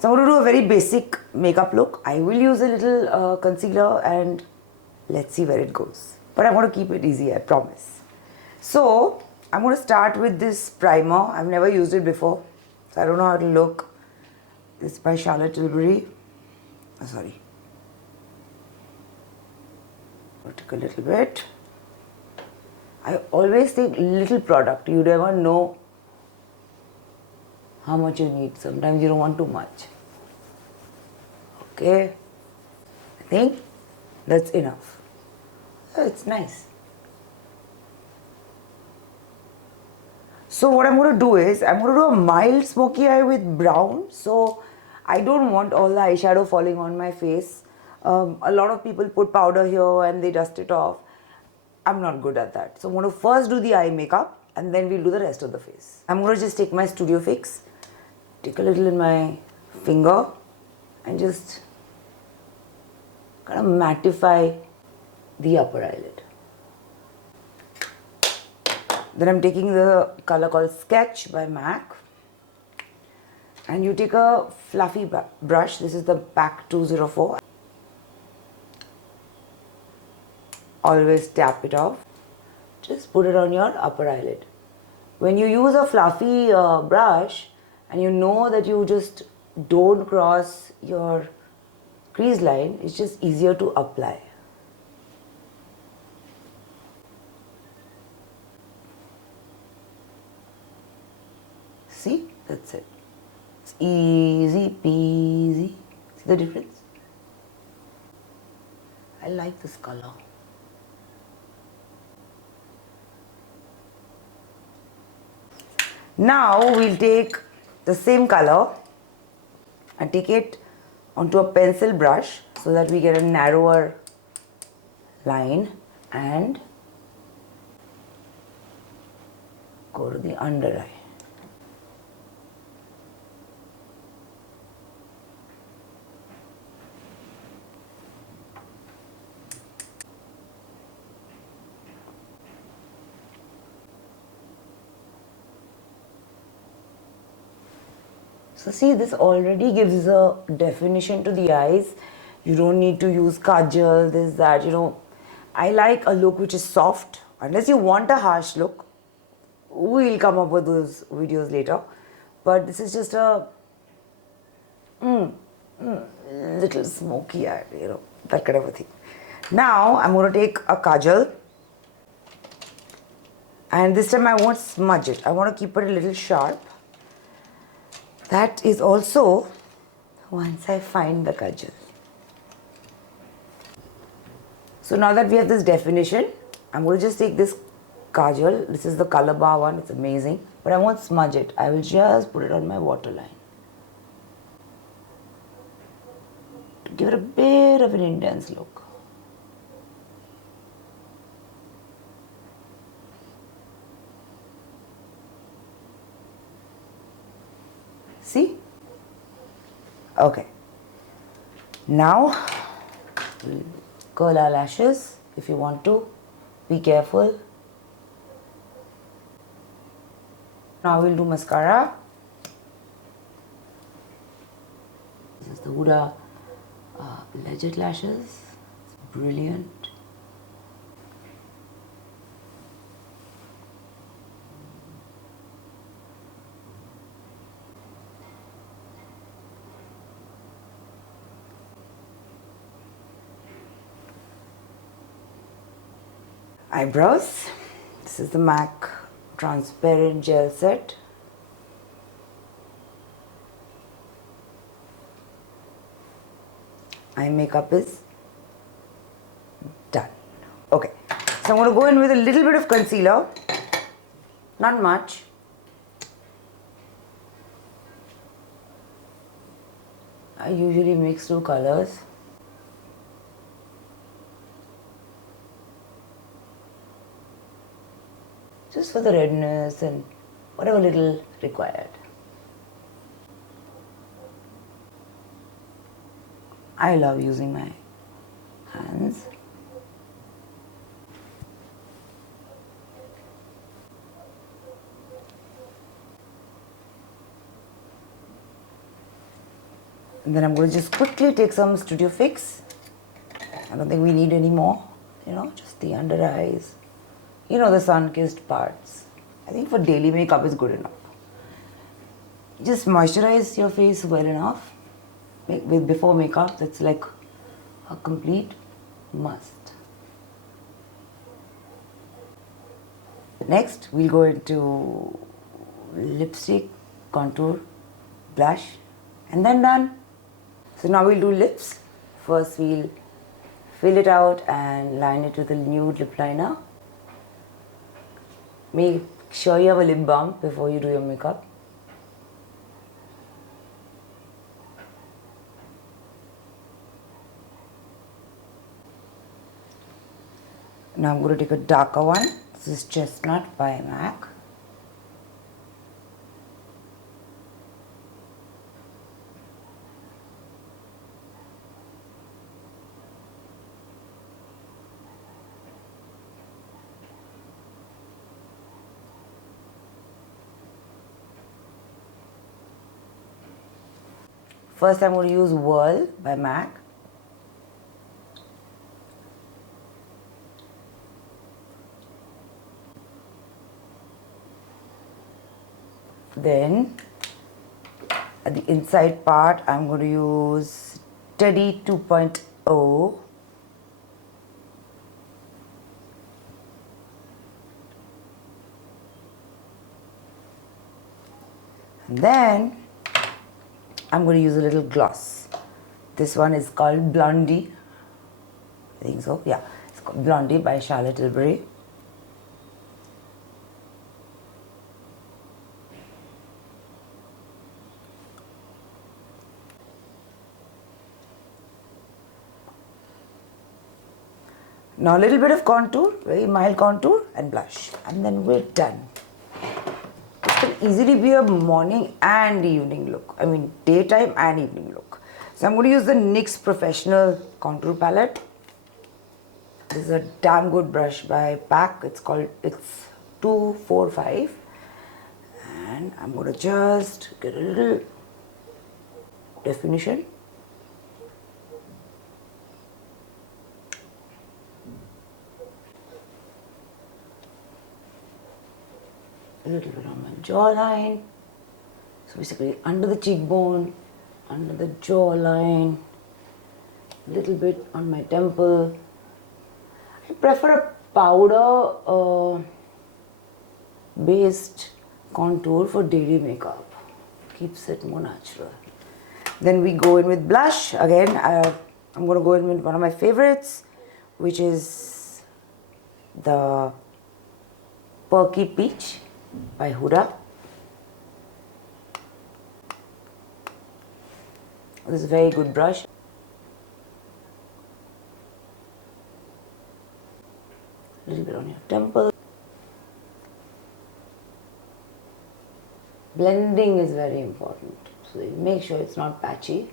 So I'm going to do a very basic makeup look. I will use a little concealer and let's see where it goes. But I'm going to keep it easy, I promise. So I'm going to start with this primer. I've never used it before, so I don't know how it'll look. It's by Charlotte Tilbury. Oh, sorry. I'll take a little bit. I always take little product. You never know how much you need. Sometimes you don't want too much. Okay. I think that's enough. Oh, it's nice. So what I'm going to do is, I'm going to do a mild smoky eye with brown. So I don't want all the eyeshadow falling on my face. A lot of people put powder here and they dust it off. I'm not good at that. So I'm going to first do the eye makeup and then we'll do the rest of the face. I'm going to just take my Studio Fix, take a little in my finger and just kind of mattify the upper eyelid. Then I'm taking the color called Sketch by MAC, and you take a fluffy brush. This is the PAC 204. Always tap it off. Just put it on your upper eyelid. When you use a fluffy brush and you know that you just don't cross your crease line, it's just easier to apply. See, that's it. It's easy peasy. See the difference? I like this color. Now we'll take the same color and take it onto a pencil brush so that we get a narrower line and go to the under eye. So see, this already gives a definition to the eyes. You don't need to use kajal, this, that, you know. I like a look which is soft. Unless you want a harsh look, we'll come up with those videos later. But this is just a little smoky eye, you know, that kind of a thing. Now I'm going to take a kajal. And this time I won't smudge it. I want to keep it a little sharp. That is also once I find the kajal. So now that we have this definition, I'm going to just take this kajal. This is the Color Bar one. It's amazing. But I won't smudge it. I will just put it on my waterline. To give it a bit of an intense look. See? Okay. Now, we'll curl our lashes if you want to. Be careful. Now we'll do mascara. This is the Huda Legit Lashes. It's brilliant. Eyebrows. This is the MAC Transparent Gel Set. Eye makeup is done. Okay, so I'm going to go in with a little bit of concealer. Not much. I usually mix two colors. Just for the redness and whatever little required. I love using my hands. And then I'm going to just quickly take some Studio Fix. I don't think we need any more, just the under eyes, the sun-kissed parts. I think for daily makeup is good enough. Just moisturize your face well enough before makeup. That's like a complete must. Next, we'll go into lipstick, contour, blush, and then done. So now we'll do lips. First, we'll fill it out and line it with a nude lip liner. Make sure you have a lip balm before you do your makeup. Now I'm going to take a darker one. This is Chestnut by MAC. First I'm going to use Whirl by MAC. Then at the inside part I'm going to use Teddy 2.0. And then I'm going to use a little gloss. This one is called Blondie. I think so, yeah. It's called Blondie by Charlotte Tilbury. Now a little bit of contour, very mild contour, and blush. And then we're done. It can easily be a morning and evening look. I mean daytime and evening look. So I'm going to use the NYX Professional Contour Palette. This is a damn good brush by PAC. It's 245. And I'm going to just get a little definition. A little bit on my jawline. So basically under the cheekbone, under the jawline, a little bit on my temple. I prefer a powder based contour for daily makeup. Keeps it more natural. Then we go in with blush. Again, I'm going to go in with one of my favorites, which is the Perky Peach by Huda. This is a very good brush. A little bit on your temple. Blending is very important. So you make sure it's not patchy.